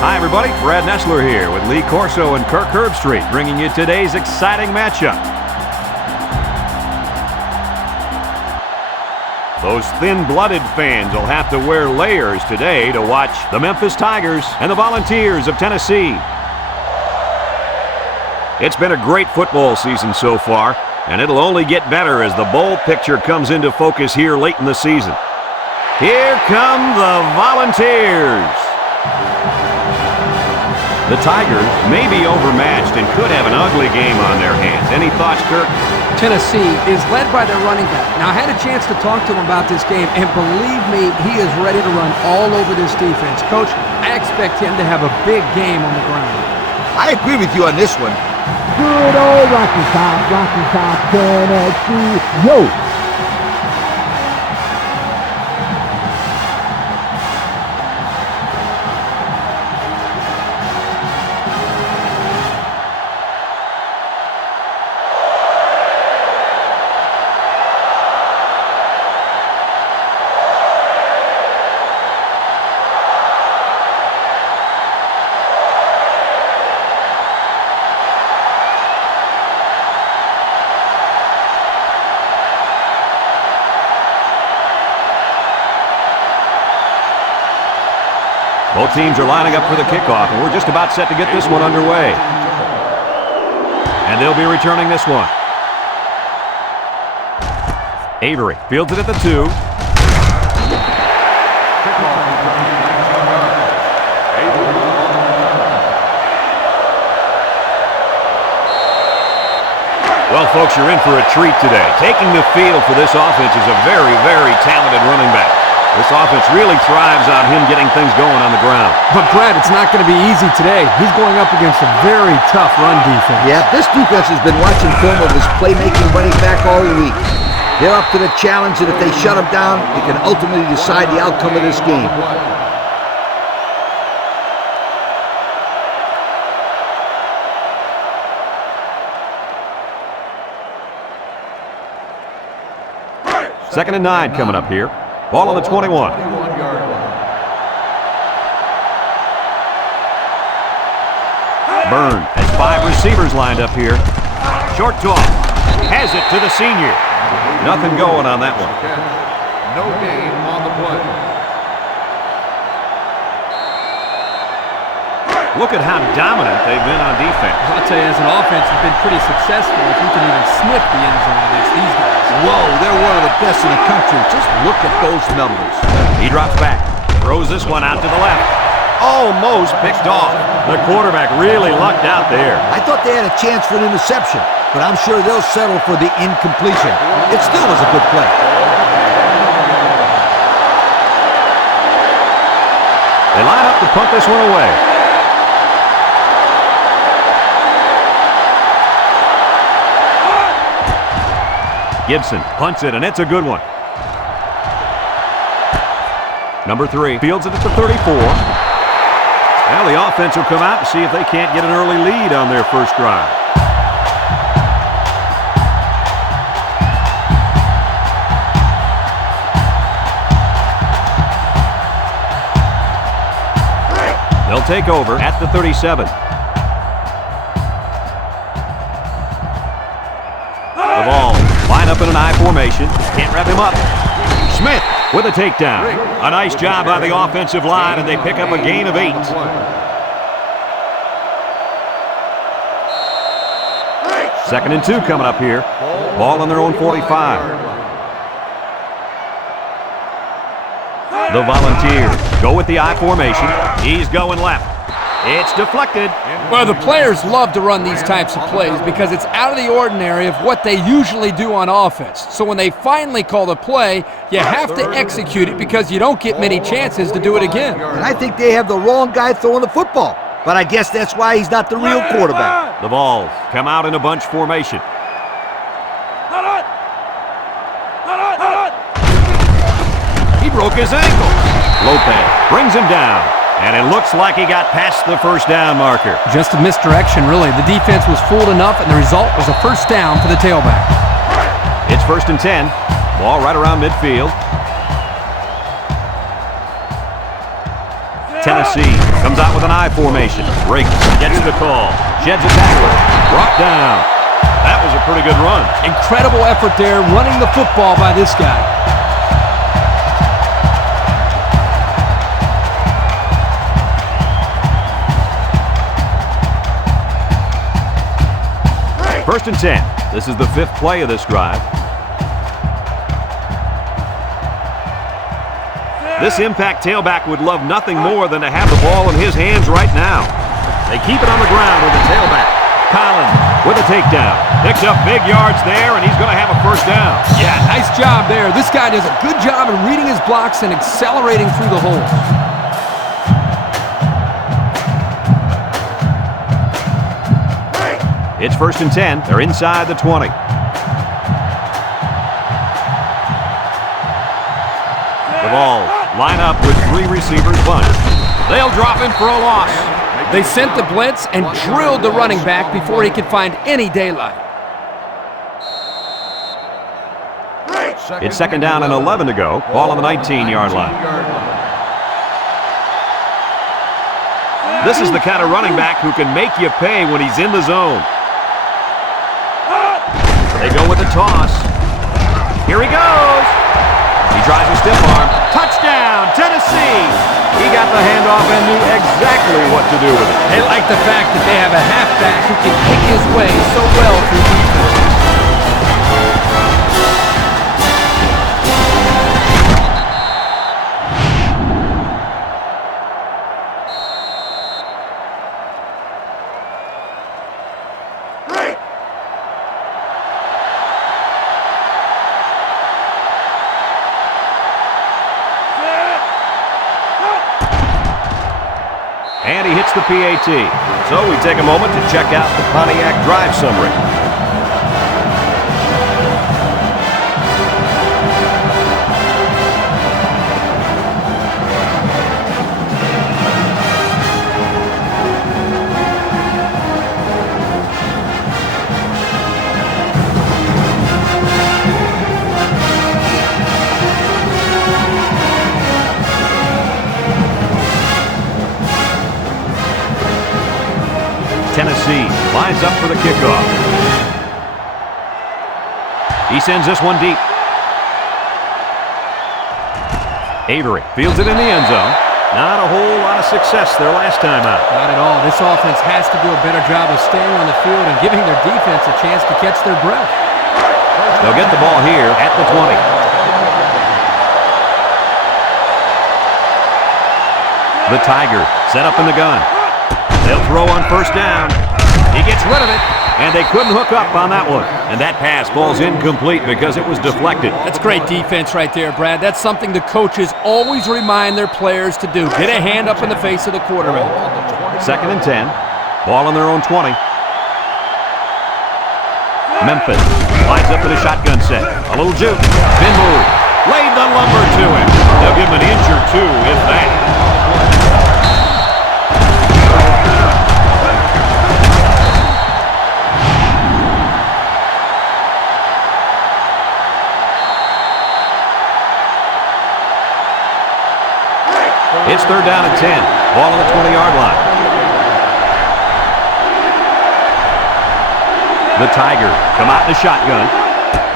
Hi, everybody. Brad Nessler here with Lee Corso and Kirk Herbstreit, bringing you today's exciting matchup. Those thin-blooded fans will have to wear layers today to watch the Memphis Tigers and the Volunteers of Tennessee. It's been a great football season so far, and it'll only get better as the bowl picture comes into focus here late in the season. Here come the Volunteers. The Tigers may be overmatched and could have an ugly game on their hands. Any thoughts, Kirk? Tennessee is led by their running back. Now, I had a chance to talk to him about this game, and believe me, he is ready to run all over this defense. Coach, I expect him to have a big game on the ground. I agree with you on this one. Good old Rocky Top, Tennessee, yo! Both teams are lining up for the kickoff, and we're just about set to get this one underway. And they'll be returning this one. Avery fields it at the 2. Well, folks, you're in for a treat today. Taking the field for this offense is a very, very talented running back. This offense really thrives on him getting things going on the ground. But, Brad, it's not going to be easy today. He's going up against a very tough run defense. Yeah, this defense has been watching film of his playmaking running back all week. They're up to the challenge, and if they shut him down, it can ultimately decide the outcome of this game. Second and 9 coming up here. Ball on the 21. Byrne has 5 receivers lined up here. Short toss. Has it to the senior. Nothing going on that one. No gain on the play. Look at how dominant they've been on defense. I'll tell you, as an offense, it's been pretty successful if you can even sniff the end zone against these guys. Whoa, they're one of the best in the country. Just look at those numbers. He drops back. Throws this one out to the left. Almost picked off. The quarterback really lucked out there. I thought they had a chance for an interception, but I'm sure they'll settle for the incompletion. It still was a good play. They line up to punt this one away. Gibson punts it, and it's a good one. Number 3 fields it at the 34. Well, the offense will come out and see if they can't get an early lead on their first drive. They'll take over at the 37. The ball line up in an I formation. Can't wrap him up. Smith with a takedown. A nice job by the offensive line, and they pick up a gain of 8. Second and 2 coming up here. Ball on their own 45. The Volunteers go with the I formation. He's going left. It's deflected. Well, the players love to run these types of plays because it's out of the ordinary of what they usually do on offense. So when they finally call the play, you have to execute it because you don't get many chances to do it again. And I think they have the wrong guy throwing the football. But I guess that's why he's not the real quarterback. The Vols come out in a bunch formation. He broke his ankle. Lopez brings him down. And it looks like he got past the first down marker. Just a misdirection, really. The defense was fooled enough, and the result was a first down for the tailback. It's 1st and 10. Ball right around midfield. Tennessee comes out with an I formation. Riggs gets the call. Sheds a tackler. Brought down. That was a pretty good run. Incredible effort there running the football by this guy. First and 10. This is the 5th play of this drive. This impact tailback would love nothing more than to have the ball in his hands right now. They keep it on the ground with the tailback. Collins with a takedown. Picks up big yards there, and he's going to have a first down. Yeah, nice job there. This guy does a good job in reading his blocks and accelerating through the hole. It's first and 10. They're inside the 20. The ball line up with 3 receivers bunch. They'll drop him for a loss. They sent the blitz and drilled the running back before he could find any daylight. It's second down and 11 to go. Ball on the 19-yard line. This is the kind of running back who can make you pay when he's in the zone. They go with the toss. Here he goes. He tries a stiff arm. Touchdown, Tennessee! He got the handoff and knew exactly what to do with it. They like the fact that they have a halfback who can kick his way so well through defense. And he hits the PAT. So we take a moment to check out the Pontiac drive summary. Tennessee lines up for the kickoff. He sends this one deep. Avery fields it in the end zone. Not a whole lot of success their last time out. Not at all. This offense has to do a better job of staying on the field and giving their defense a chance to catch their breath. They'll get the ball here at the 20. The Tigers set up in the gun. They'll throw on first down. He gets rid of it, and they couldn't hook up on that one. And that pass falls incomplete because it was deflected. That's great defense right there, Brad. That's something the coaches always remind their players to do. Get a hand up in the face of the quarterback. Second and 10. Ball on their own 20. Memphis lines up in a shotgun set. A little juke. Spin move. Laid the lumber to him. They'll give him an inch or two, if that. It's third down and 10. Ball on the 20-yard line. The Tigers come out in the shotgun.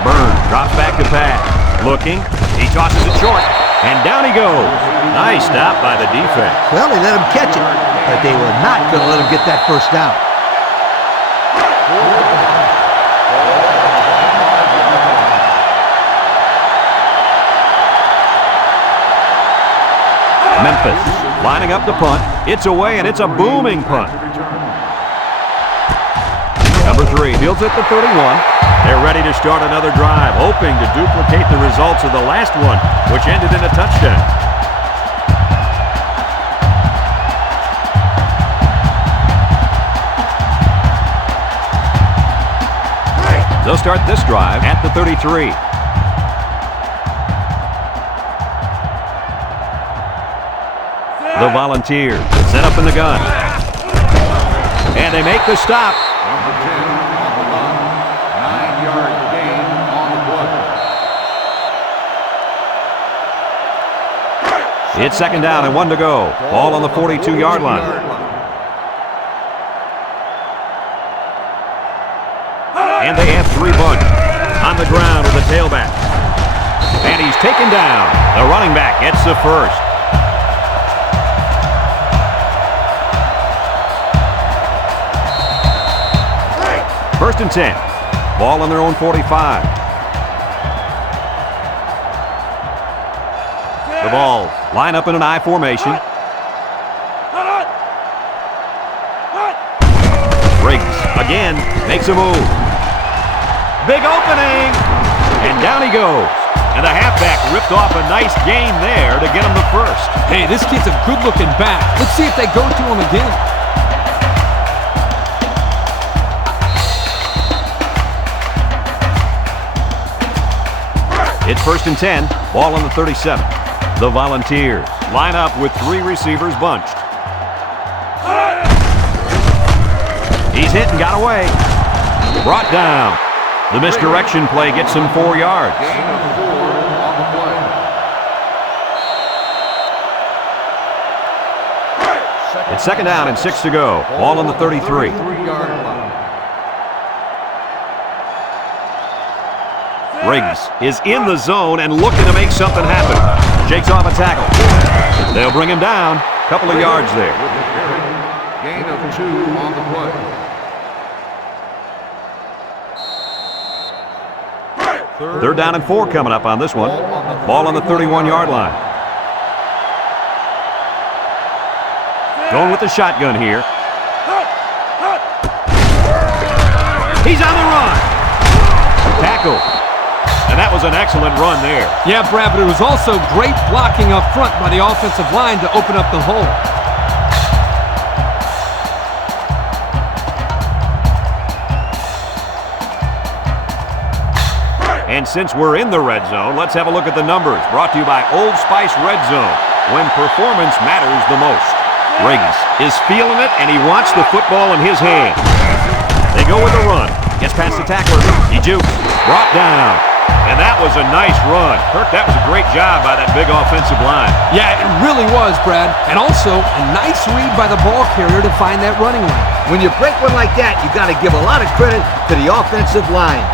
Burns drops back to pass. Looking. He tosses it short. And down he goes. Nice stop by the defense. Well, they let him catch it, but they were not going to let him get that first down. Memphis lining up the punt. It's away, and it's a booming punt. Number 3 fields at the 31. They're ready to start another drive, hoping to duplicate the results of the last one, which ended in a touchdown. They'll start this drive at the 33. The Volunteers set up in the gun. And they make the stop. Number 10 on the run. 9-yard gain on the play. It's second down and 1 to go. Ball on the 42-yard line. And they have 3 bunch. On the ground with the tailback. And he's taken down. The running back gets the first. First and 10. Ball on their own 45. The Vols line up in an I formation. Briggs again makes a move. Big opening. And down he goes. And the halfback ripped off a nice gain there to get him the first. Hey, this kid's a good-looking back. Let's see if they go to him again. It's first and 10. Ball on the 37. The Volunteers line up with 3 receivers bunched. He's hit and got away. Brought down. The misdirection play gets him 4 yards. Gain of 4 on the play. It's second down and 6 to go. Ball on the 33. 33-yard line. Briggs is in the zone and looking to make something happen. Shakes off a tackle. They'll bring him down. Couple of yards there. Gain of 2 on the play. Third down and 4 coming up on this one. Ball on the 31-yard line. Going with the shotgun here. He's on the run. Tackle. And that was an excellent run there. Yeah, Brad, but it was also great blocking up front by the offensive line to open up the hole. And since we're in the red zone, let's have a look at the numbers. Brought to you by Old Spice Red Zone, when performance matters the most. Briggs is feeling it, and he wants the football in his hand. They go with the run. Gets past the tackler. He jukes. Brought down. And that was a nice run. Kirk, that was a great job by that big offensive line. Yeah, it really was, Brad. And also, a nice read by the ball carrier to find that running lane. When you break one like that, you got to give a lot of credit to the offensive line.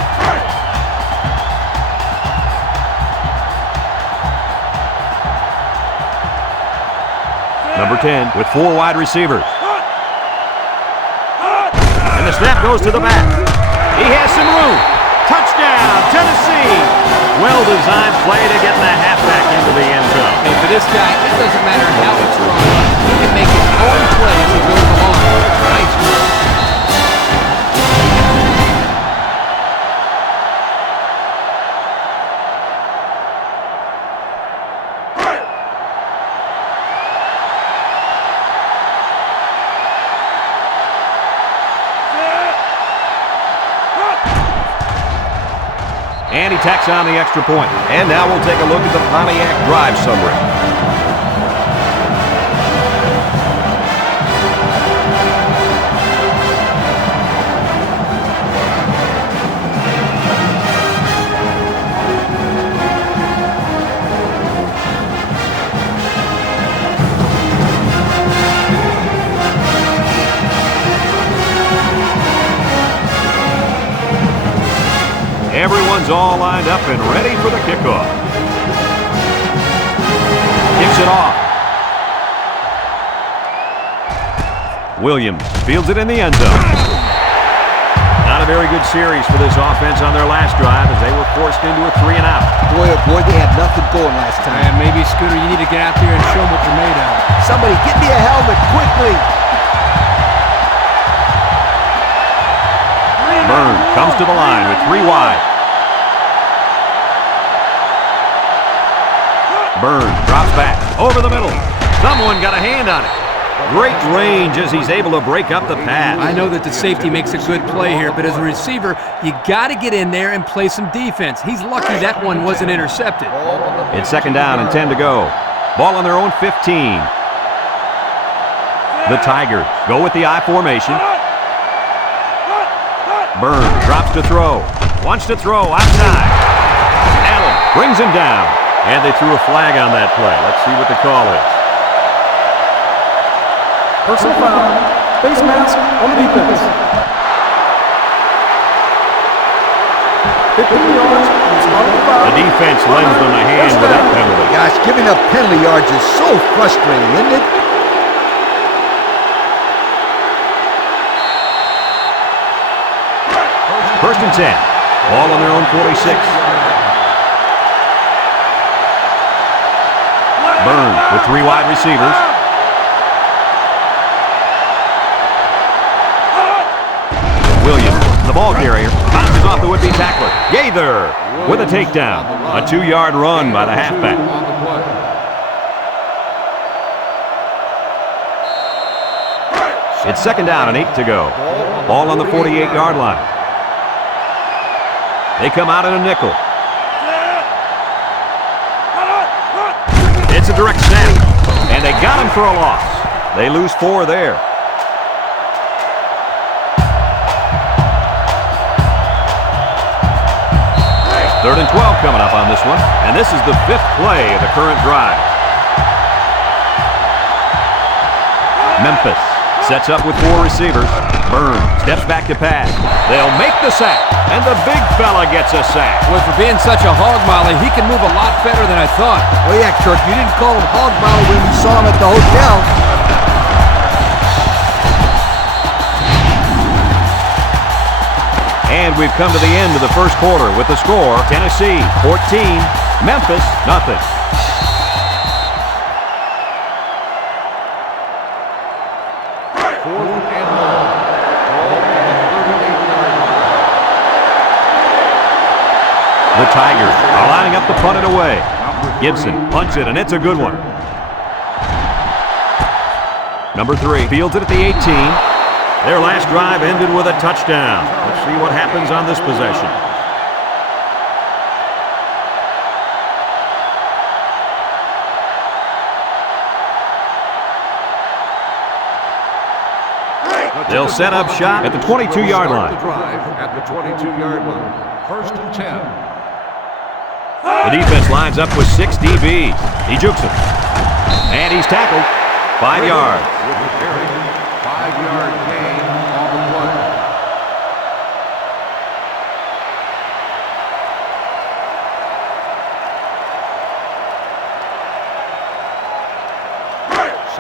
Number 10 with 4 wide receivers. And the snap goes to the back. He has some room. Touchdown, Tennessee. Well-designed play to get the halfback into the end zone. Hey, for this guy, it doesn't matter how it's run. He can make his own play as he goes along. Nice run. And he tacks on the extra point. And now we'll take a look at the Pontiac drive summary. Everyone's all lined up and ready for the kickoff. Kicks it off. Williams fields it in the end zone. Not a very good series for this offense on their last drive as they were forced into a 3-and-out. Boy, oh boy, they had nothing going last time. And maybe, Scooter, you need to get out there and show them what you're made of. Somebody get me a helmet quickly. Burns comes to the line with 3 wide. Burns drops back over the middle. Someone got a hand on it. Great range as he's able to break up the pass. I know that the safety makes a good play here, but as a receiver, you got to get in there and play some defense. He's lucky that one wasn't intercepted. It's second down and 10 to go. Ball on their own 15. The Tigers go with the I formation. Burns drops to throw. Wants to throw outside. Allen brings him down. And they threw a flag on that play. Let's see what the call is. Personal foul. Face mask on the defense. 15 yards. The defense lends them a hand with that penalty. Gosh, giving up penalty yards is so frustrating, isn't it? First and 10. Ball on their own 46. Burns with 3 wide receivers. Williams, the ball carrier, bounces off the would-be tackler. Gaither with a takedown. A 2-yard run by the halfback. It's second down and 8 to go. Ball on the 48-yard line. They come out in a nickel. It's a direct snap, and they got him for a loss. They lose 4 there. Third and 12 coming up on this one, and this is the 5th play of the current drive. Memphis sets up with 4 receivers. Burns steps back to pass. They'll make the sack, and the big fella gets a sack. Well, for being such a hog molly, he can move a lot better than I thought. Oh yeah, Kirk, you didn't call him hog molly when you saw him at the hotel. And we've come to the end of the first quarter with the score, Tennessee 14, Memphis nothing. The Tigers are lining up to punt it away. Gibson punts it, and it's a good one. Number 3 fields it at the 18. Their last drive ended with a touchdown. Let's see what happens on this possession. They'll set up shop at the 22-yard line. At the 22-yard line. First and 10. The defense lines up with 6 DBs. He jukes him. And he's tackled. 5 yards. 5-yard gain on the play.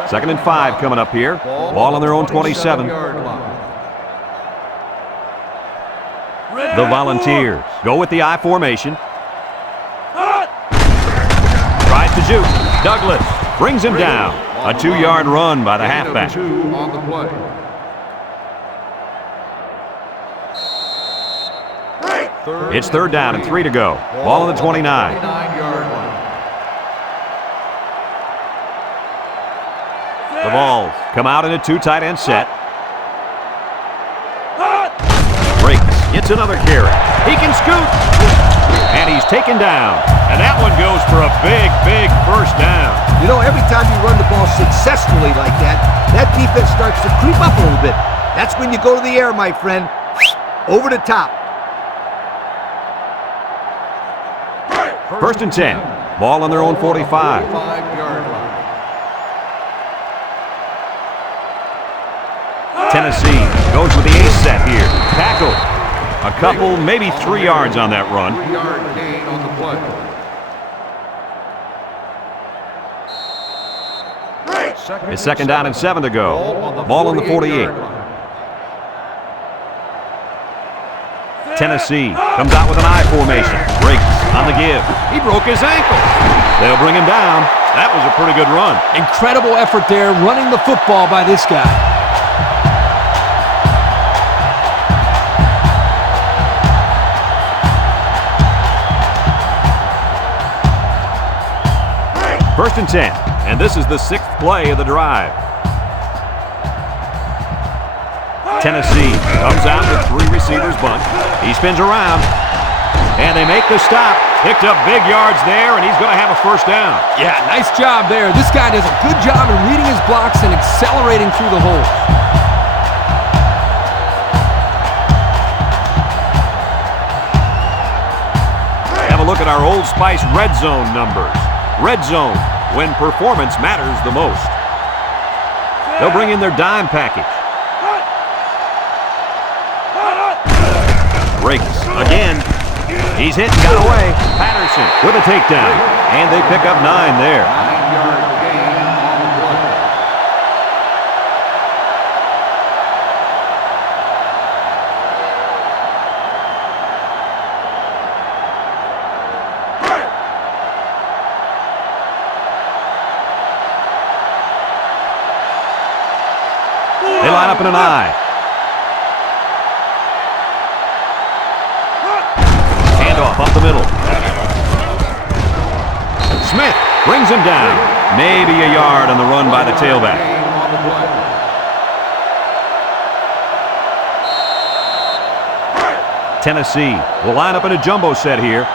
Second and 5 coming up here. Ball on their own 27. The Volunteers go with the I formation. Tries to juke. Douglas brings him down. A 2-yard run by the halfback. 2 on the play. It's third down and 3 to go. Ball on the 29. 29-yard line. The Vols come out in a 2 tight end set. Breaks. Gets another carry. He can scoot. And he's taken down. And that one goes for a big, big first down. You know, every time you run the ball successfully like that, that defense starts to creep up a little bit. That's when you go to the air, my friend. Over the top. First and 10. Ball on their own 45. 5-yard line. Tennessee goes with the ace set here. Tackle. A couple, maybe 3 yards on that run. 3-yard gain on the play. It's second down and 7 to go. Ball on the 48. Tennessee comes out with an I formation. Breaks on the give. He broke his ankle. They'll bring him down. That was a pretty good run. Incredible effort there running the football by this guy. First and 10, and this is the 6th play of the drive. Tennessee comes out with 3 receivers bunch. He spins around, and they make the stop. Picked up big yards there, and he's going to have a first down. Yeah, nice job there. This guy does a good job in reading his blocks and accelerating through the holes. look at our Old Spice red zone numbers. Red zone, when performance matters the most. They'll bring in their dime package. Breaks again. He's hit and got away. Patterson with a takedown. And they pick up 9 there. 9-yard gain on the play. They line up in an I. Handoff up the middle. Smith brings him down. Maybe a yard on the run by the tailback. Gain on the play. Tennessee will line up in a jumbo set here.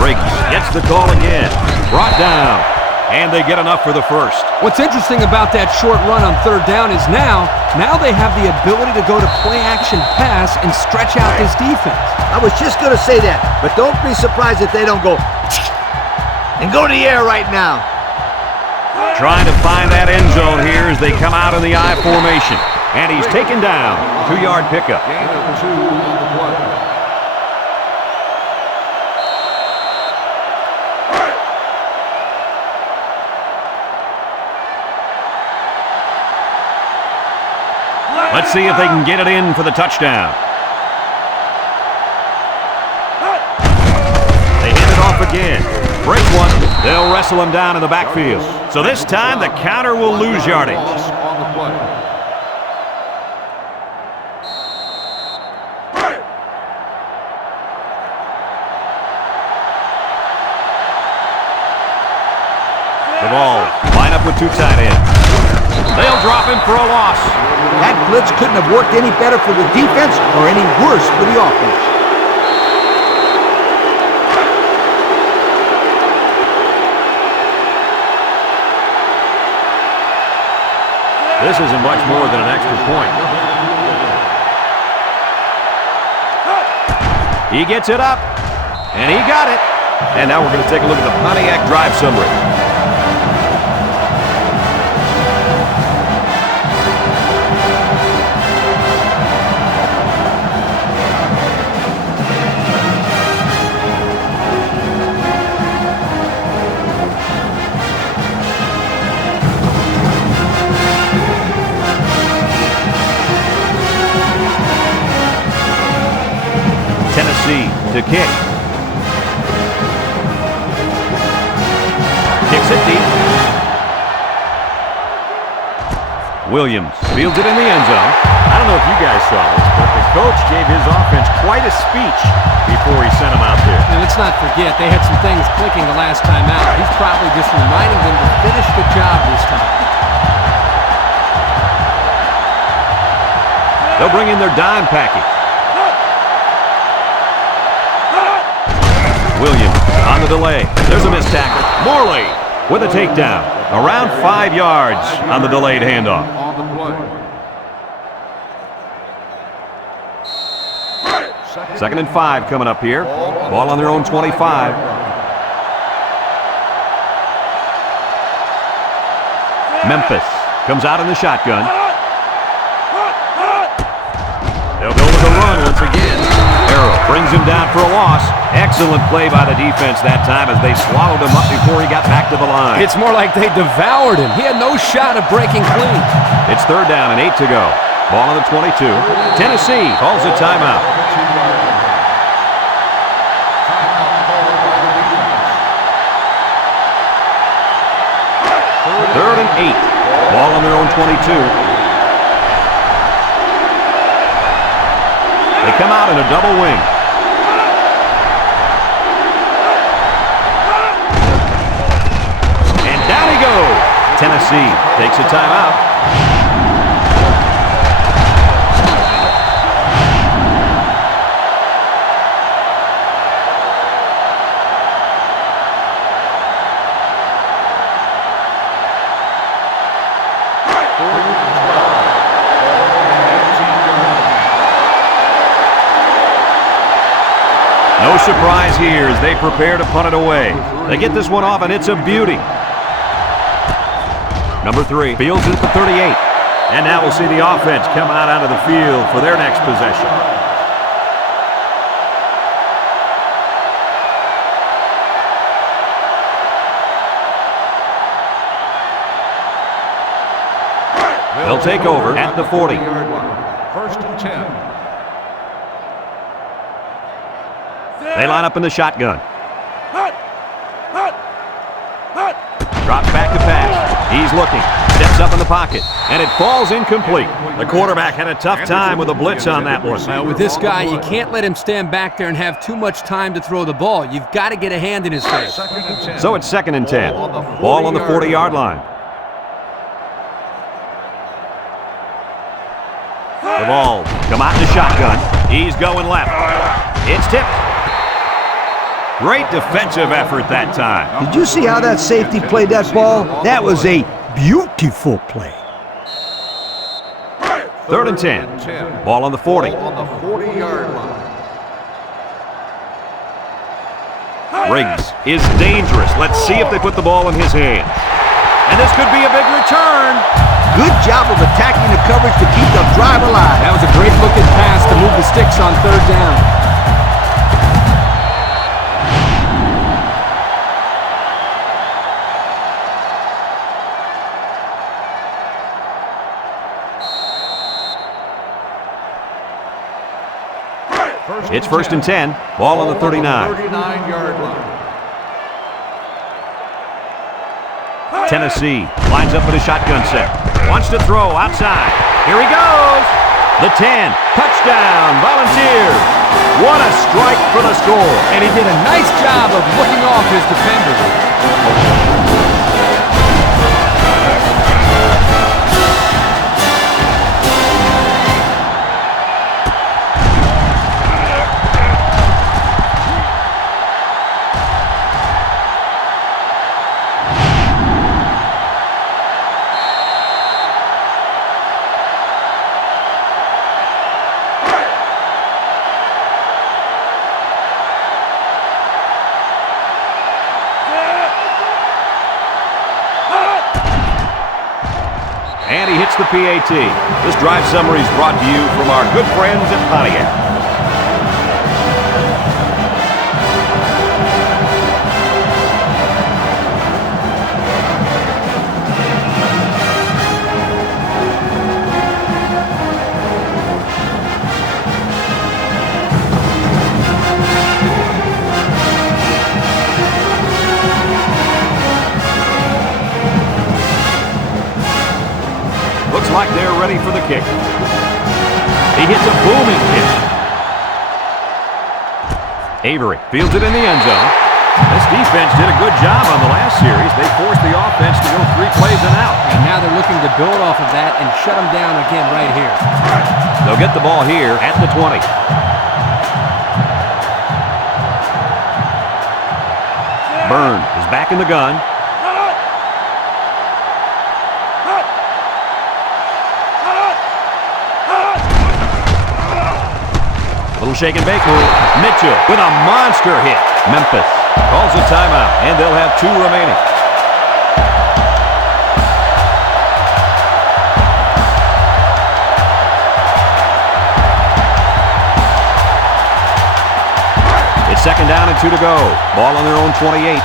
Briggs gets the call again. Brought down. And they get enough for the first. What's interesting about that short run on third down is now they have the ability to go to play-action pass and stretch out this defense. I was just going to say that, but don't be surprised if they don't go and go to the air right now. Trying to find that end zone here as they come out in the I formation. And he's taken down. 2-yard pickup. Gain of 2 on the play. Let's see if they can get it in for the touchdown. They hand it off again. Break one. They'll wrestle him down in the backfield. So this time the counter will lose yardage. Loss on the play. The ball. Line up with 2 tight ends. They'll drop him for a loss. That blitz couldn't have worked any better for the defense or any worse for the offense. This isn't much more than an extra point. He gets it up, and he got it. And now we're going to take a look at the Pontiac drive summary. Tennessee to kick. Kicks it deep. Williams fields it in the end zone. I don't know if you guys saw this, but the coach gave his offense quite a speech before he sent them out there. And let's not forget, they had some things clicking the last time out. He's probably just reminding them to finish the job this time. They'll bring in their dime package. Williams on the delay. There's a missed tackle. Morley with a takedown. Around 5 yards on the delayed handoff. On the play. 2nd and 5 coming up here. Ball on their own 25. Memphis comes out in the shotgun. They'll go with a run once again. Arrow brings him down for a loss. Excellent play by the defense that time as they swallowed him up before he got back to the line. It's more like they devoured him. He had no shot of breaking clean. It's 3rd down and 8 to go. Ball on the 22. Tennessee calls a timeout. Timeout called by the defense. 3rd and 8. Ball on their own 22. They come out in a double wing. And down he goes. Tennessee takes a timeout. surprise here as they prepare to punt it away. They get this one off, and it's a beauty. Number 3 fields it at the 38. And now we'll see the offense come out onto the field for their next possession. They'll take over at the 40. First and 10. They line up in the shotgun. Drops back to pass. He's looking. Steps up in the pocket. And it falls incomplete. The quarterback had a tough time with a blitz on that one. Well, with this guy, you can't let him stand back there and have too much time to throw the ball. You've got to get a hand in his face. So it's 2nd and 10. Ball on the 40-yard line. The ball come out in the shotgun. He's going left. It's tipped. Great defensive effort that time. Did you see how that safety played that ball? That was a beautiful play. 3rd and 10. Ball on the 40. Ball on the 40-yard line. Riggs is dangerous. Let's see if they put the ball in his hands. And this could be a big return. Good job of attacking the coverage to keep the drive alive. That was a great looking pass to move the sticks on 3rd down. It's 1st and 10. Ball on the 39. 39-yard line. Tennessee lines up in a shotgun set. Wants to throw outside. Here he goes. The 10. Touchdown, Volunteers. What a strike for the score. And he did a nice job of looking off his defenders. And he hits the PAT. This drive summary is brought to you from our good friends at Pontiac. Looks like they're ready for the kick. He hits a booming kick. Avery fields it in the end zone. This defense did a good job on the last series. They forced the offense to go 3 plays and out. And now they're looking to build off of that and shut them down again right here. They'll get the ball here at the 20. Byrne is back in the gun. Little shake and bake move. Mitchell with a monster hit. Memphis calls a timeout, and they'll have 2 remaining. It's 2nd down and 2 to go. Ball on their own 28.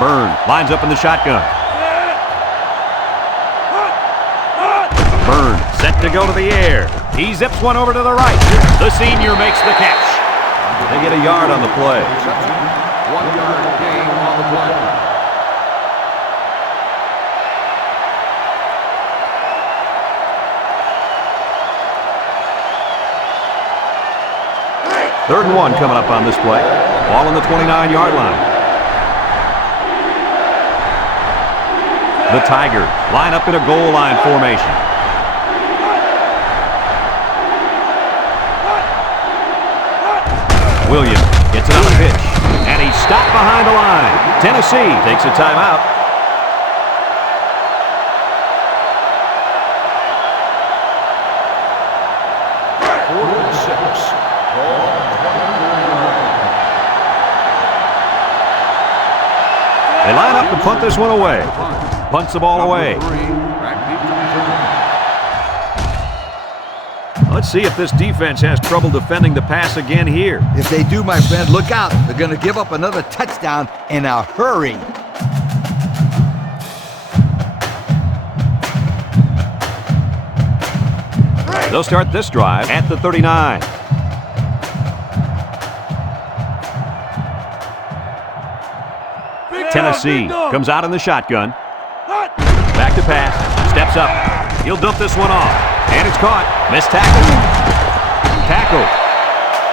Byrne lines up in the shotgun. Byrne set to go to the air. He zips one over to the right. The senior makes the catch. They get a yard on the play. 1-yard gain on the play. Third and 1 coming up on this play. Ball on the 29-yard line. The Tigers line up in a goal line formation. Williams gets it on the pitch, and he's stopped behind the line. Tennessee takes a timeout. They line up to punt this one away. Punts the ball away. Let's see if this defense has trouble defending the pass again here. If they do, my friend, look out. They're going to give up another touchdown in a hurry. They'll start this drive at the 39. Tennessee comes out in the shotgun. Back to pass. Steps up. He'll dump this one off. And it's caught. Missed tackle. Tackle.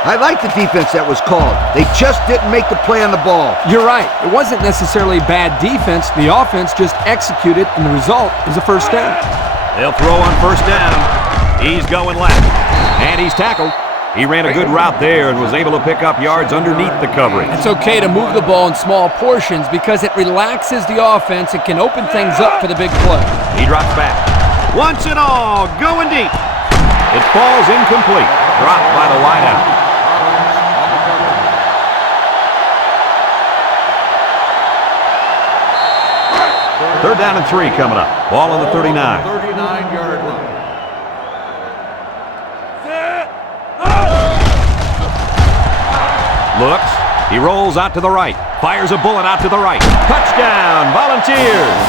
I like the defense that was called. They just didn't make the play on the ball. You're right. It wasn't necessarily bad defense. The offense just executed, and the result is a first down. They'll throw on first down. He's going left. And he's tackled. He ran a good route there and was able to pick up yards underneath the coverage. It's okay to move the ball in small portions because it relaxes the offense and can open things up for the big play. He drops back. Wants it all. Going deep. It falls incomplete. Dropped by the wideout. Third down and 3 coming up. Ball on the 39. 39-yard line. Looks. He rolls out to the right. Fires a bullet out to the right. Touchdown, Volunteers.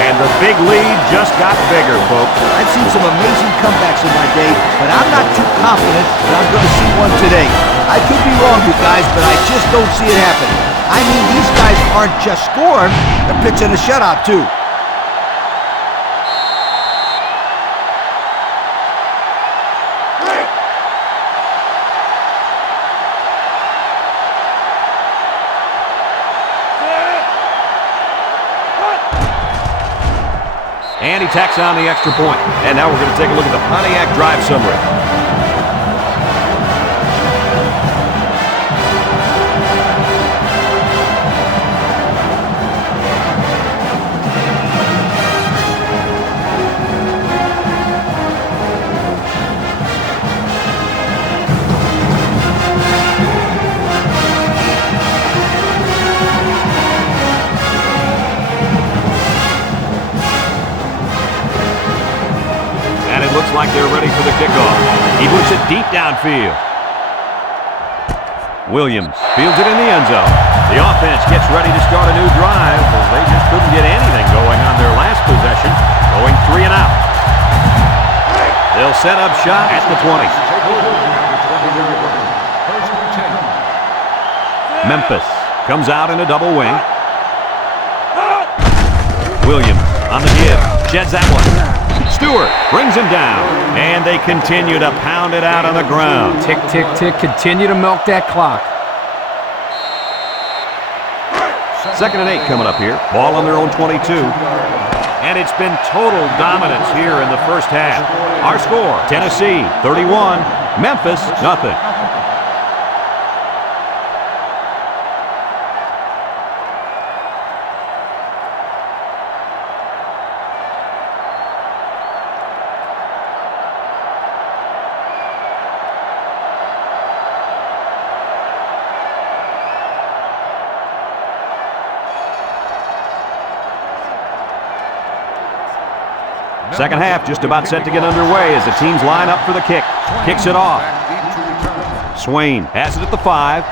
And the big lead just got bigger, folks. I've seen some amazing comebacks in my day, but I'm not too confident that I'm going to see one today. I could be wrong, you guys, but I just don't see it happening. I mean, these guys aren't just scoring, they're pitching a shutout, too. And he tacks on the extra point. And now we're going to take a look at the Pontiac drive summary. Like they're ready for the kickoff. He puts it deep downfield. Williams fields it in the end zone. The offense gets ready to start a new drive as they just couldn't get anything going on their last possession, going 3 and out. They'll set up shop at the 20. Memphis comes out in a double wing. Williams on the give. Sheds that one. Stewart brings him down, and they continue to pound it out on the ground. Tick, tick, tick. Continue to milk that clock. 2nd and 8 coming up here. Ball on their own 22. And it's been total dominance here in the first half. Our score, Tennessee 31, Memphis nothing. Second half just about set to get underway as the teams line up for the kick. Kicks it off. Swain has it at the 5.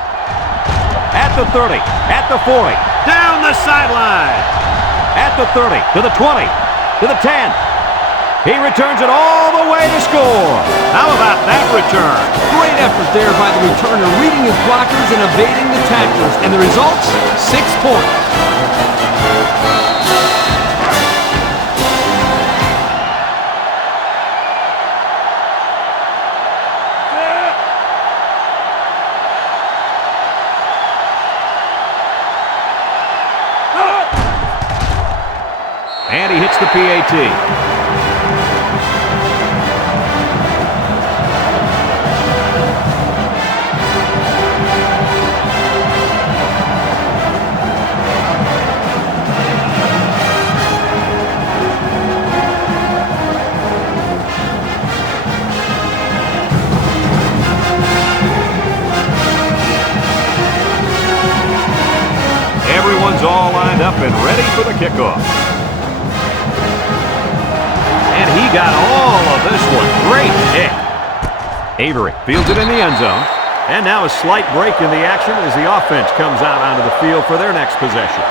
At the 30. At the 40. Down the sideline. At the 30. To the 20. To the 10. He returns it all the way to score. How about that return? Great effort there by the returner, reading his blockers and evading the tacklers. And the results? 6 points. And he hits the PAT. kickoff. And he got all of this one. Great kick. Avery fields it in the end zone. And now a slight break in the action as the offense comes out onto the field for their next possession.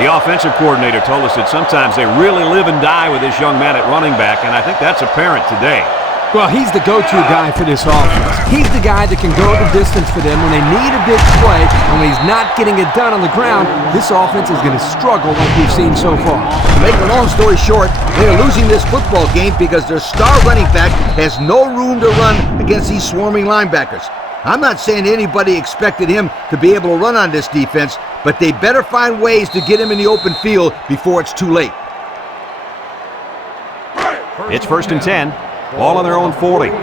The offensive coordinator told us that sometimes they really live and die with this young man at running back, and I think that's apparent today. Well, he's the go-to guy for this offense. He's the guy that can go the distance for them when they need a big play, and when he's not getting it done on the ground, this offense is going to struggle like we've seen so far. To make a long story short, they're losing this football game because their star running back has no room to run against these swarming linebackers. I'm not saying anybody expected him to be able to run on this defense, but they better find ways to get him in the open field before it's too late. It's 1st and 10. Ball on their own 40. Byrne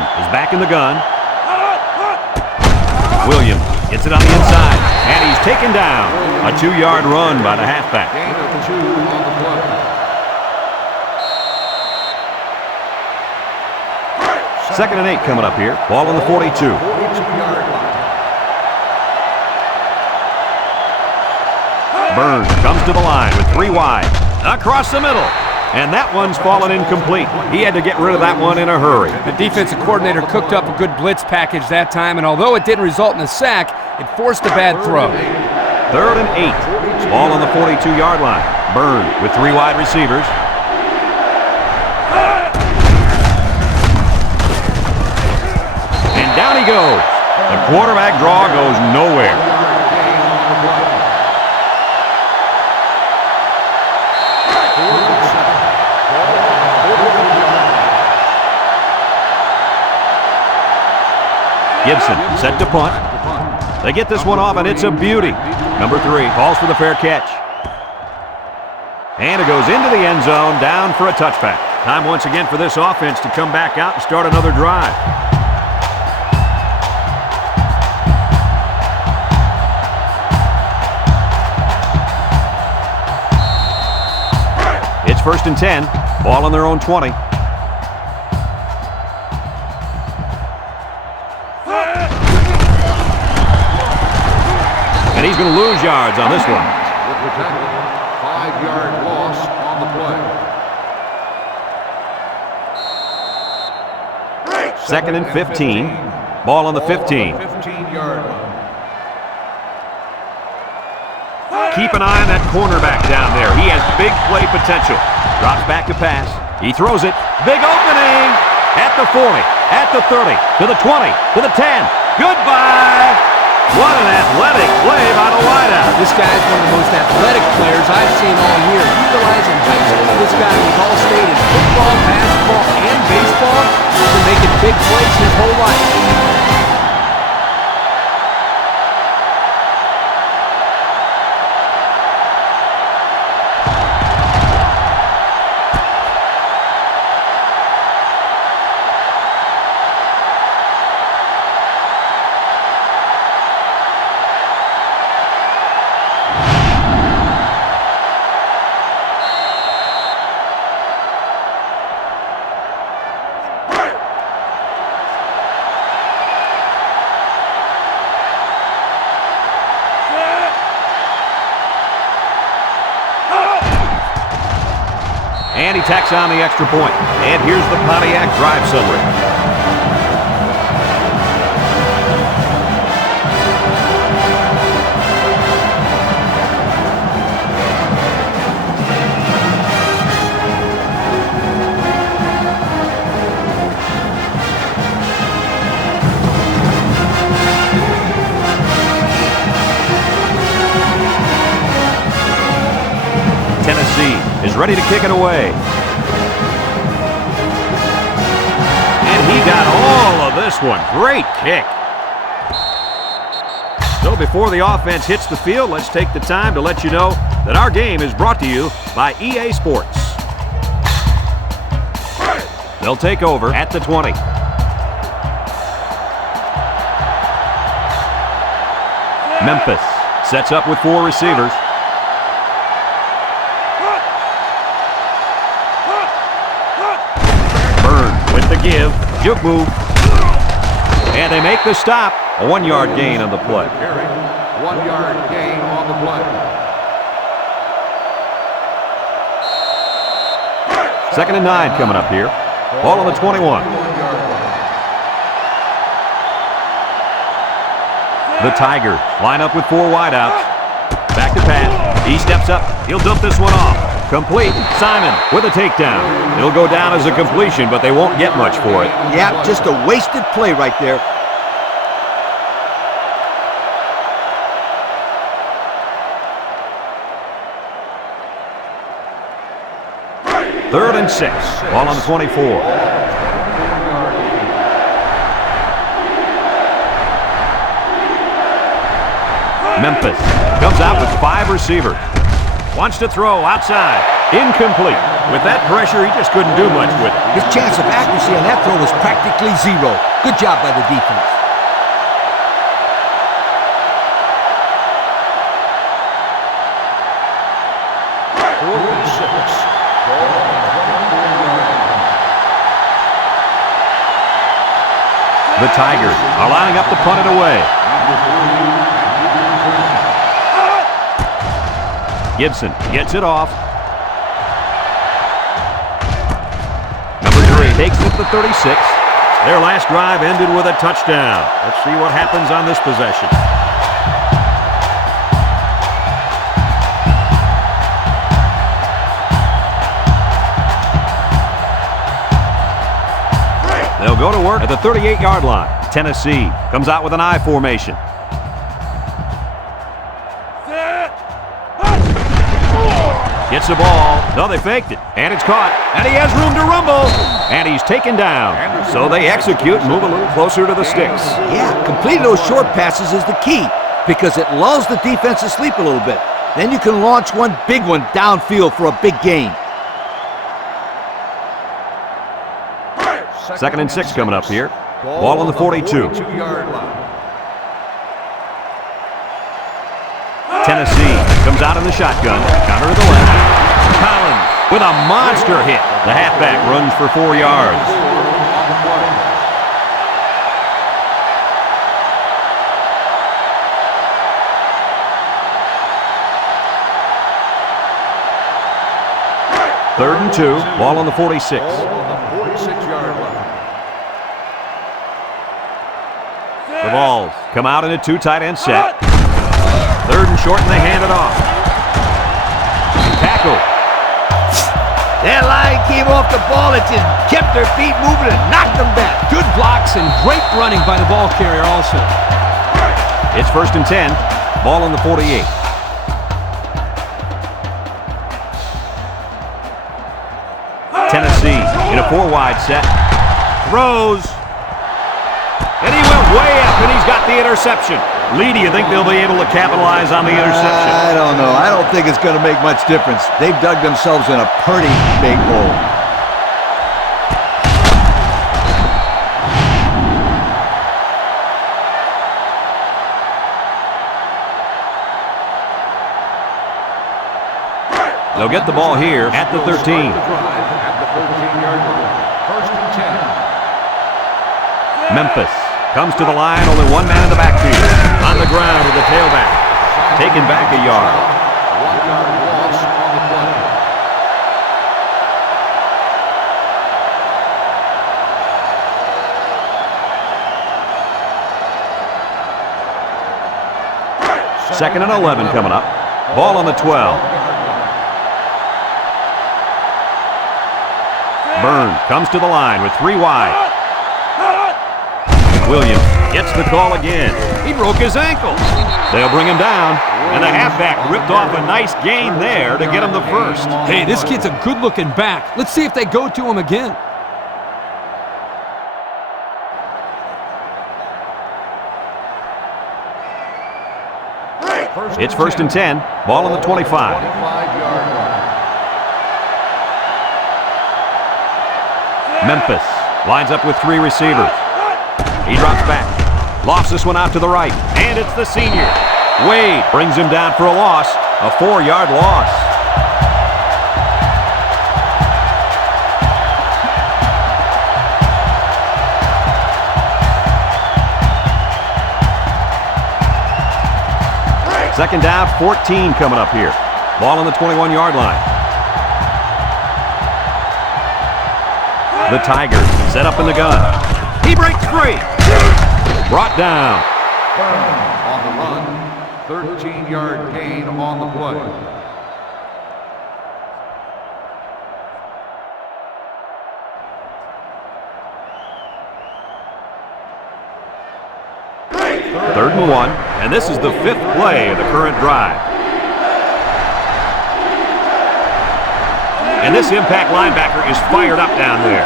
is back in the gun. Williams gets it on the inside, and he's taken down. A 2-yard run by the halfback. Gain of 2 on the play. Second and 8 coming up here. Ball on the 42. 42-yard line. Byrne comes to the line with 3 wide. Across the middle. And that one's fallen incomplete. He had to get rid of that one in a hurry. The defensive coordinator cooked up a good blitz package that time, and although it didn't result in a sack, it forced a bad throw. 3rd and 8. Ball on the 42-yard line. Byrne with 3 wide receivers. And down he goes. The quarterback draw goes nowhere. Gibson set to punt. They get this one off, and it's a beauty. Number 3 calls for the fair catch. And it goes into the end zone, down for a touchback. Time once again for this offense to come back out and start another drive. It's 1st and 10. Ball on their own 20. And he's going to lose yards on this one. 5-yard loss on the play. 2nd and 15. Ball on the 15. 15-yard line. Keep an eye on that cornerback down there. He has big play potential. Drops back to pass. He throws it. Big opening! At the 40, at the 30, to the 20, to the 10. Goodbye! What an athletic play by the wideout. This guy's one of the most athletic players I've seen all year. He relies in high school. This guy was all state in football, basketball, and baseball. He's been making big plays his whole life. And he tacks on the extra point. And here's the Pontiac drive summary. Tennessee is ready to kick it away. And he got all of this one. Great kick. So before the offense hits the field, let's take the time to let you know that our game is brought to you by EA Sports. They'll take over at the 20. Memphis sets up with 4 receivers. Byrne with the give. Juke move. And they make the stop. A 1-yard gain on the play. Carry. 1-yard gain on the play. 2nd and 9 coming up here. Ball on the 21. The Tigers line up with 4 wideouts. Back to pass. He steps up. He'll dump this one off. Complete. Simon with a takedown. It'll go down as a completion, but they won't get much for it. Yeah, just a wasted play right there. Third and 6. Ball on the 24. Memphis comes out with 5 receivers. Wants to throw outside. Incomplete. With that pressure, he just couldn't do much with it. His chance of accuracy on that throw was practically zero. Good job by the defense. The Tigers are lining up to punt it away. Gibson gets it off. Number 3 takes it at the 36. Their last drive ended with a touchdown. Let's see what happens on this possession. They'll go to work at the 38-yard line. Tennessee comes out with an I formation. Gets the ball. No, they faked it. And it's caught. And he has room to rumble. And he's taken down. So they execute and move a little closer to the sticks. Yeah, completing those short passes is the key because it lulls the defense to sleep a little bit. Then you can launch one big one downfield for a big gain. 2nd and 6 coming up here. Ball on the 42. Tennessee comes out in the shotgun. Counter to the left. Collins with a monster hit. The halfback runs for 4 yards. Third and 2. Ball on the 46. The balls come out in a 2 tight end set. 3rd and short, and they hand it off. Tackle. That line came off the ball. It just kept their feet moving and knocked them back. Good blocks and great running by the ball carrier also. It's 1st and 10. Ball on the 48. Tennessee in a 4-wide set. Throws. And he went way up, and he's got the interception. Lee, do you think they'll be able to capitalize on the interception? I don't know. I don't think it's going to make much difference. They've dug themselves in a pretty big hole. They'll get the ball here at the 13. Memphis comes to the line, only 1 man in the backfield. On the ground with the tailback. Taken back a yard. 1-yard loss on the play. Second and 11 coming up. Ball on the 12. Byrne comes to the line with 3 wide. Williams gets the call again. He broke his ankle. They'll bring him down, and the halfback ripped off a nice gain there to get him the first. Hey, this kid's a good-looking back. Let's see if they go to him again. It's 1st and 10. Ball on the 25. Memphis lines up with 3 receivers. He drops back. Lofts this one out to the right. And it's the senior. Wade brings him down for a loss. A 4-yard loss. Second down, 14 coming up here. Ball on the 21-yard line. The Tigers set up in the gun. He breaks free. Brought down. On the run, 13-yard gain on the play. Third and 1, and this is the 5th play of the current drive. And this impact linebacker is fired up down there.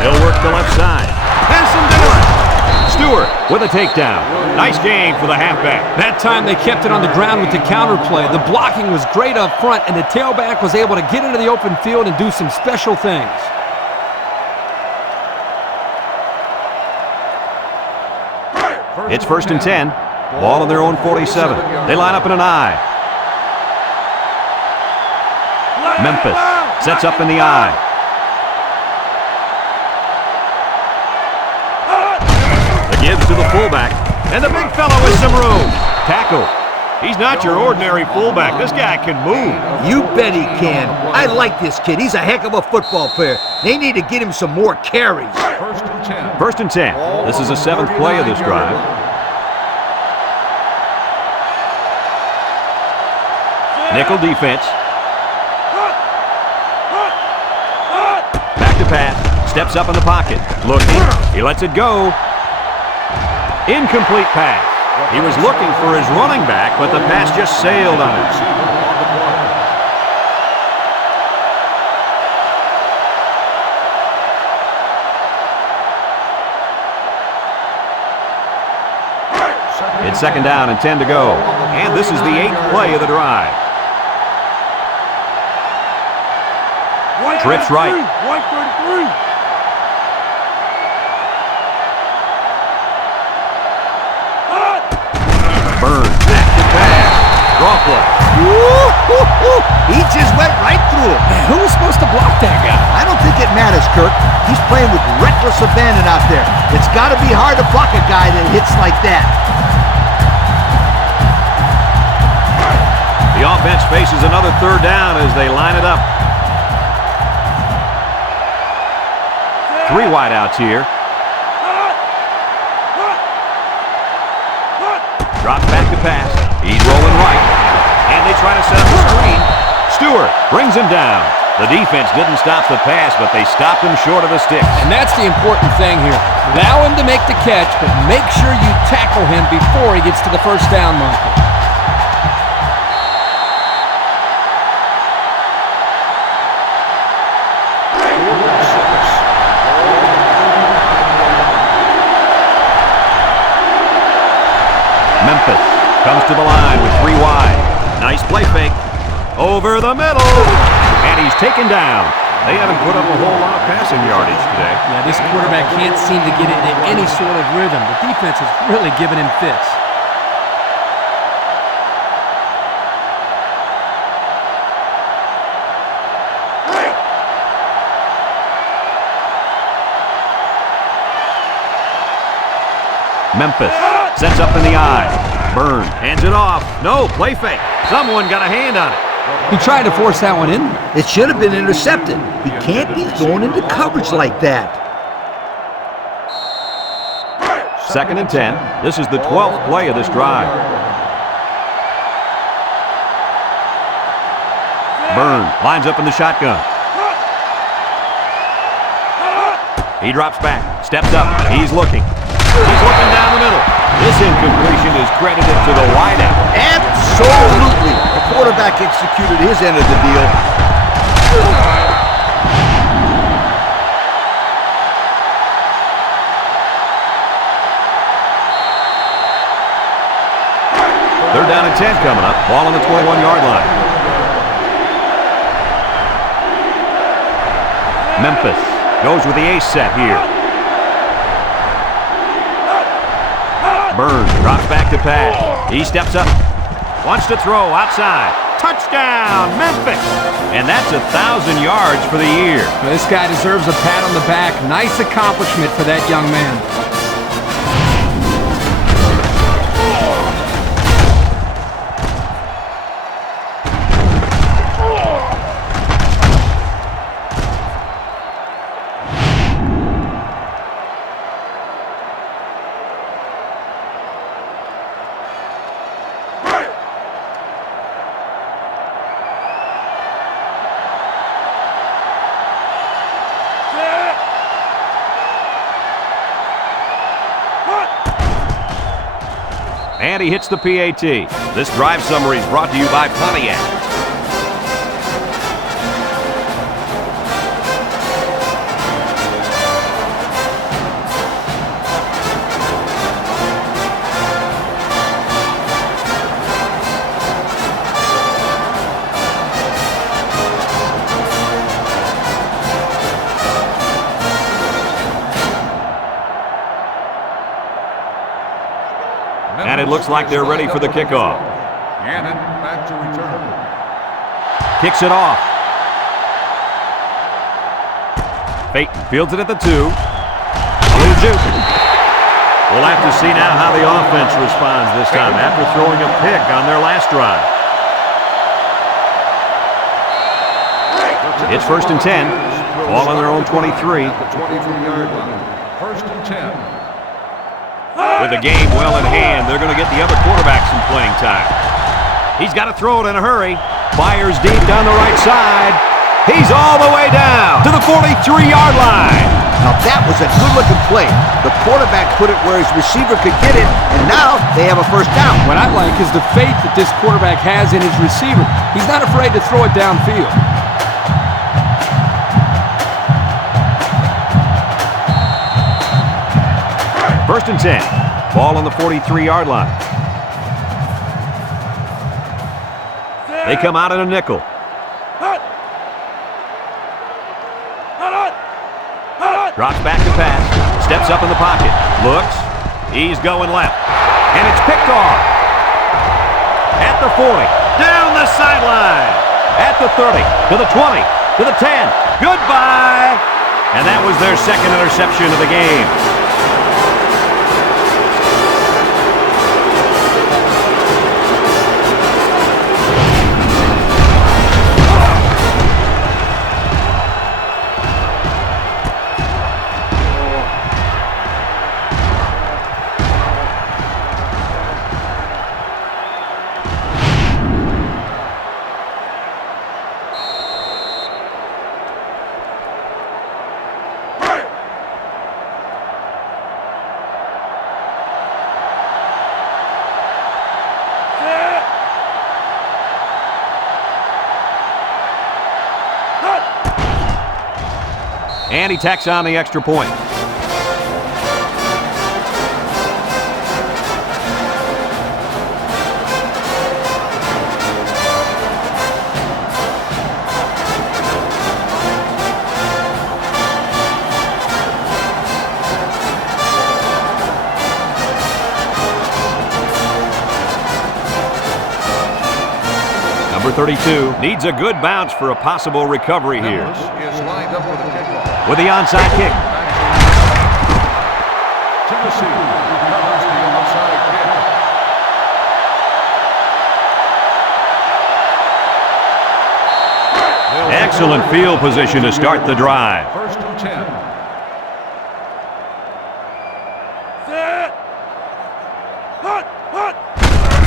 They'll work the left side. Pass him down. Stewart with a takedown. Nice game for the halfback. That time they kept it on the ground with the counter play. The blocking was great up front, and the tailback was able to get into the open field and do some special things. It's 1st and 10. Ball on their own 47. They line up in an I. Memphis sets up in the I. The gives to the fullback. And the big fellow with some room. Tackle. He's not your ordinary fullback. This guy can move. You bet he can. I like this kid. He's a heck of a football player. They need to get him some more carries. 1st and 10. This is the 7th play of this drive. Nickel defense. Back to pass. Steps up in the pocket. Looking. He lets it go. Incomplete pass. He was looking for his running back, but the pass just sailed on it. It's 2nd down and 10 to go. And this is the 8th play of the drive. Trips right. Burns back to pass. Draw play. He just went right through him. Man, who was supposed to block that guy? I don't think it matters, Kirk. He's playing with reckless abandon out there. It's got to be hard to block a guy that hits like that. The offense faces another 3rd down as they line it up. 3 wideouts here. Drops back to pass. He's rolling right. And they try to set up a screen. Stewart brings him down. The defense didn't stop the pass, but they stopped him short of the sticks. And that's the important thing here. Allow him to make the catch, but make sure you tackle him before he gets to the 1st down marker. Memphis comes to the line with 3 wide. Nice play fake. Over the middle. And he's taken down. They haven't put up a whole lot of passing yardage today. Yeah, this quarterback can't seem to get into any sort of rhythm. The defense is really giving him fits. Memphis sets up in the I. Burn hands it off. No, play fake. Someone got a hand on it. He tried to force that one in. It should have been intercepted. He can't be thrown into coverage like that. 2nd and 10. This is the 12th play of this drive. Burn lines up in the shotgun. He drops back, steps up, he's looking. He's looking down the middle. This incompletion is credited to the wideout. Absolutely. The quarterback executed his end of the deal. Third down and 10 coming up. Ball on the 21-yard line. Memphis goes with the ace set here. Burns drops back to pass. He steps up. Wants to throw outside. Touchdown, Memphis! And that's 1,000 yards for the year. This guy deserves a pat on the back. Nice accomplishment for that young man. And he hits the PAT. This drive summary is brought to you by Pontiac. And it looks like they're ready for the kickoff. Gannon back to return. Kicks it off. Peyton fields it at the 2. A little juke. We'll have to see now how the offense responds this time after throwing a pick on their last drive. It's 1st and 10. Ball on their own 23. At the 23-yard line. 1st and 10. With the game well in hand, they're going to get the other quarterback some playing time. He's got to throw it in a hurry. Fires deep down the right side. He's all the way down to the 43-yard line. Now that was a good-looking play. The quarterback put it where his receiver could get it, and now they have a first down. What I like is the faith that this quarterback has in his receiver. He's not afraid to throw it downfield. 1st and 10. Ball on the 43-yard line. They come out in a nickel. Drops back to pass. Steps up in the pocket. Looks. He's going left. And it's picked off. At the 40. Down the sideline. At the 30. To the 20. To the 10. Goodbye. And that was their second interception of the game. And he tacks on the extra point. Number 32 needs a good bounce for a possible recovery here. Memphis is lined up with a kickoff. With the onside kick. Tennessee recovers the onside kick. Excellent field position to start the drive. 1st and 10.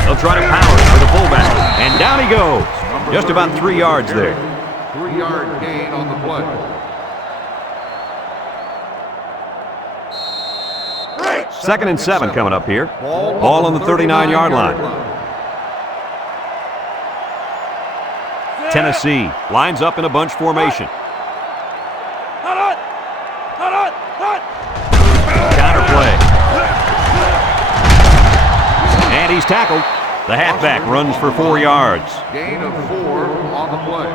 They'll try to power it for the fullback. And down he goes. Just about 3 yards there. 3-yard gain on the play. Second and 7 coming up here. Ball on the 39-yard line. Tennessee lines up in a bunch formation. Counter play. And he's tackled. The halfback runs for 4 yards. Gain of 4 on the play.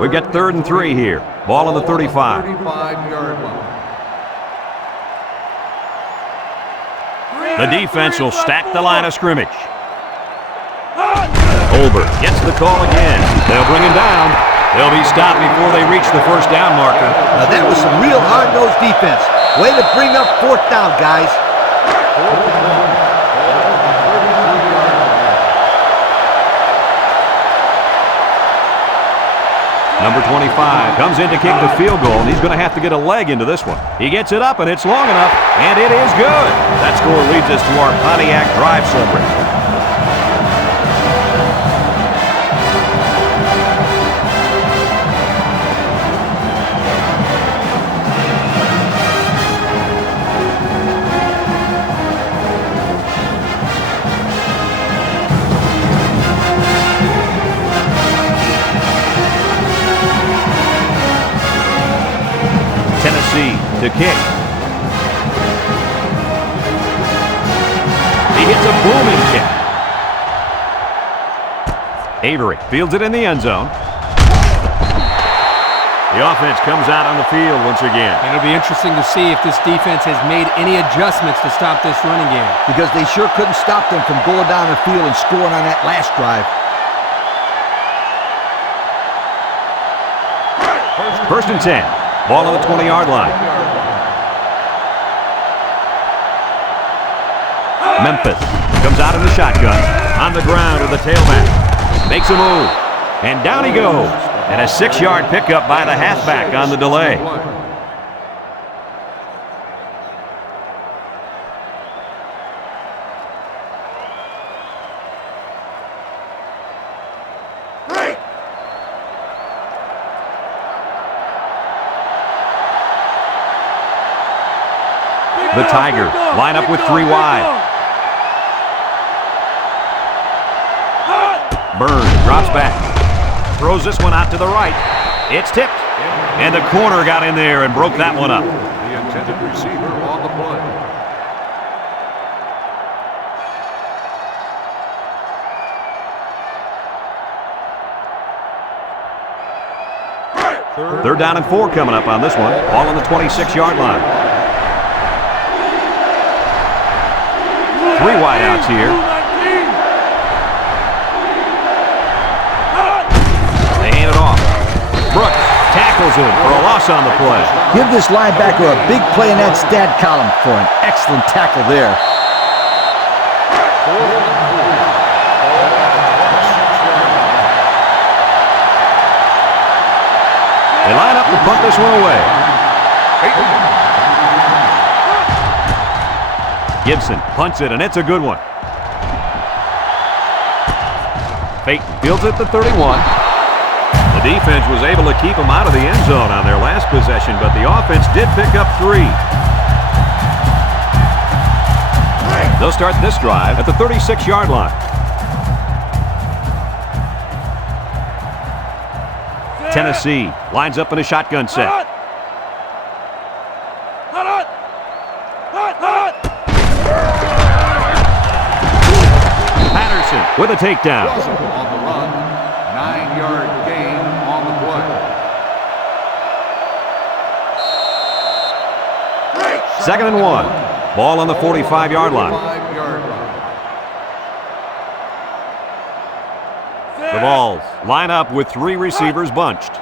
We've got 3rd and 3 here. Ball on the 35. 35-yard line. The defense will stack the line of scrimmage. Holbert gets the call again. They'll bring him down. They'll be stopped before they reach the first down marker. Now that was some real hard-nosed defense. Way to bring up 4th down, guys. 4th and 1. Number 25 comes in to kick the field goal, and he's going to have to get a leg into this one. He gets it up, and it's long enough, and it is good. That score leads us to our Pontiac drive summary. to kick. He hits a booming kick. Avery fields it in the end zone. The offense comes out on the field once again. It'll be interesting to see if this defense has made any adjustments to stop this running game. Because they sure couldn't stop them from going down the field and scoring on that last drive. First and 10. Ball on the 20-yard line. Memphis comes out in the shotgun. On the ground with the tailback. Makes a move. And down he goes. And a 6-yard pickup by the halfback on the delay. The Tigers line up with 3 wide. Burns drops back. Throws this one out to the right. It's tipped. And the corner got in there and broke that one up. The intended receiver on the play. Third down and 4 coming up on this one. Ball on the 26-yard line. 3 wideouts here. They hand it off. Brooks tackles him for a loss on the play. Give this linebacker a big play in that stat column for an excellent tackle there. They line up to punt this one away. Gibson punts it, and it's a good one. Peyton fields it to 31. The defense was able to keep them out of the end zone on their last possession, but the offense did pick up 3. They'll start this drive at the 36-yard line. Tennessee lines up in a shotgun set. Patterson with a takedown. On the run, 9-yard gain on the play. Second and 1. Ball on the 45-yard line. The Vols line up with 3 receivers bunched.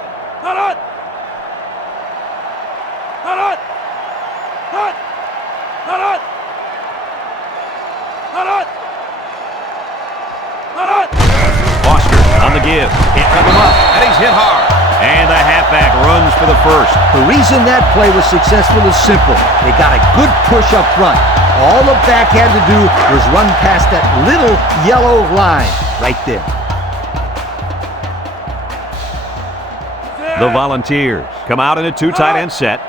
Foster on the give. Can't rip him up, and he's hit hard. And the halfback runs for the first. The reason that play was successful is simple. They got a good push up front. All the back had to do was run past that little yellow line right there. The Volunteers come out in a 2 tight end set.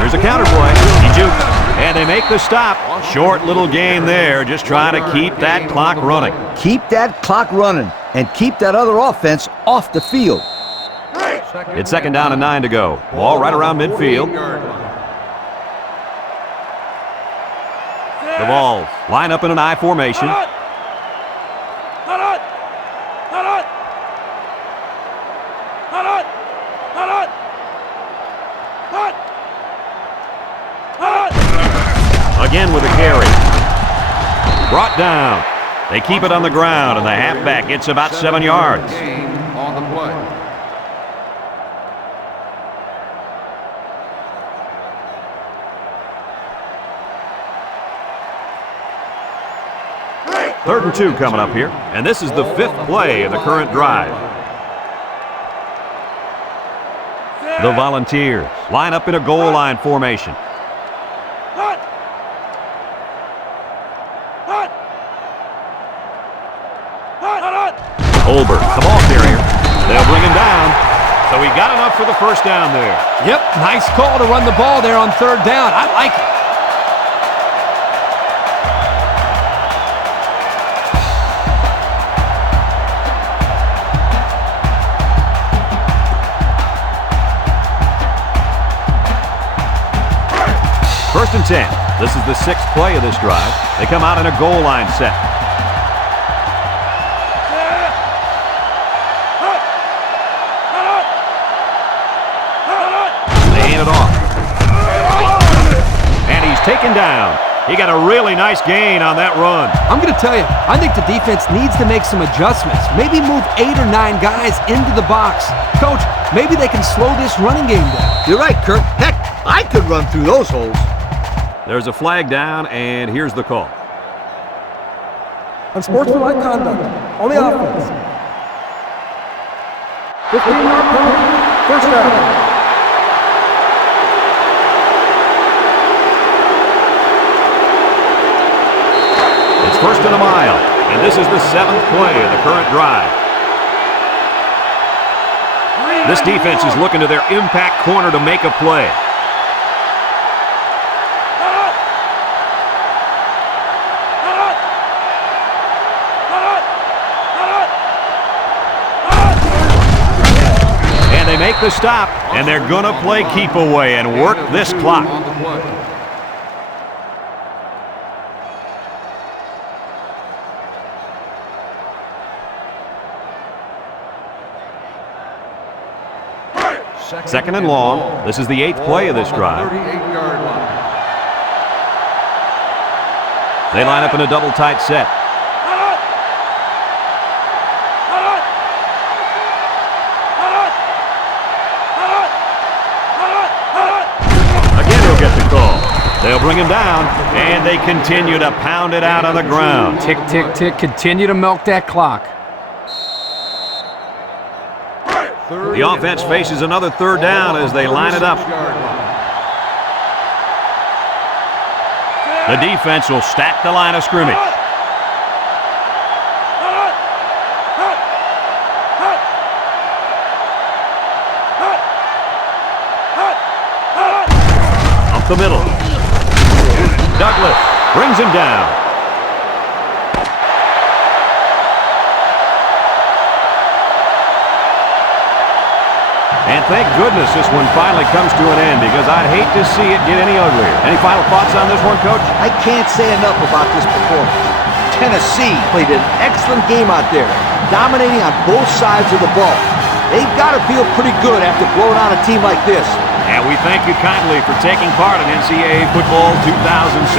Here's a counter play. He jukes, and they make the stop. Short little gain there, just trying to keep that clock running. Keep that clock running and keep that other offense off the field. It's second down and 9 to go. Ball right around midfield. The Vols line up in an I formation. Again with a carry. Brought down. They keep it on the ground, and the halfback gets about 7 yards. Gain on the play. Third and 2 coming up here, and this is the 5th play of the current drive. The Volunteers line up in a goal line formation. Holbert, the ball carrier. They'll bring him down. So he got enough for the first down there. Yep, nice call to run the ball there on 3rd down. I like it. First and 10. This is the 6th play of this drive. They come out in a goal line set. They hand it off. And he's taken down. He got a really nice gain on that run. I'm going to tell you, I think the defense needs to make some adjustments. Maybe move 8 or 9 guys into the box. Coach, maybe they can slow this running game down. You're right, Kirk. Heck, I could run through those holes. There's a flag down, and here's the call. Unsportsmanlike conduct on the offense. 15-yard penalty, first down. It's first and a mile, and this is the 7th play of the current drive. This defense is looking to their impact corner to make a play. And they make the stop, and they're going to play keep away and work this clock. Second and long. This is the 8th play of this drive. They line up in a double tight set. Again, he'll get the call. They'll bring him down, and they continue to pound it out on the ground. Tick, tick, tick. Continue to milk that clock. The offense faces another third down as they line it up. The defense will stack the line of scrimmage. Up the middle. Douglas brings him down. And thank goodness this one finally comes to an end, because I'd hate to see it get any uglier. Any final thoughts on this one, Coach? I can't say enough about this performance. Tennessee played an excellent game out there, dominating on both sides of the ball. They've got to feel pretty good after blowing out a team like this. And we thank you kindly for taking part in NCAA Football 2006.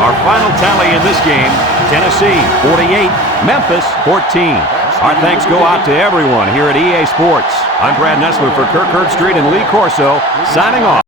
Our final tally in this game, Tennessee 48, Memphis 14. Our thanks go out to everyone here at EA Sports. I'm Brad Nessler for Kirk Herbstreit and Lee Corso, signing off.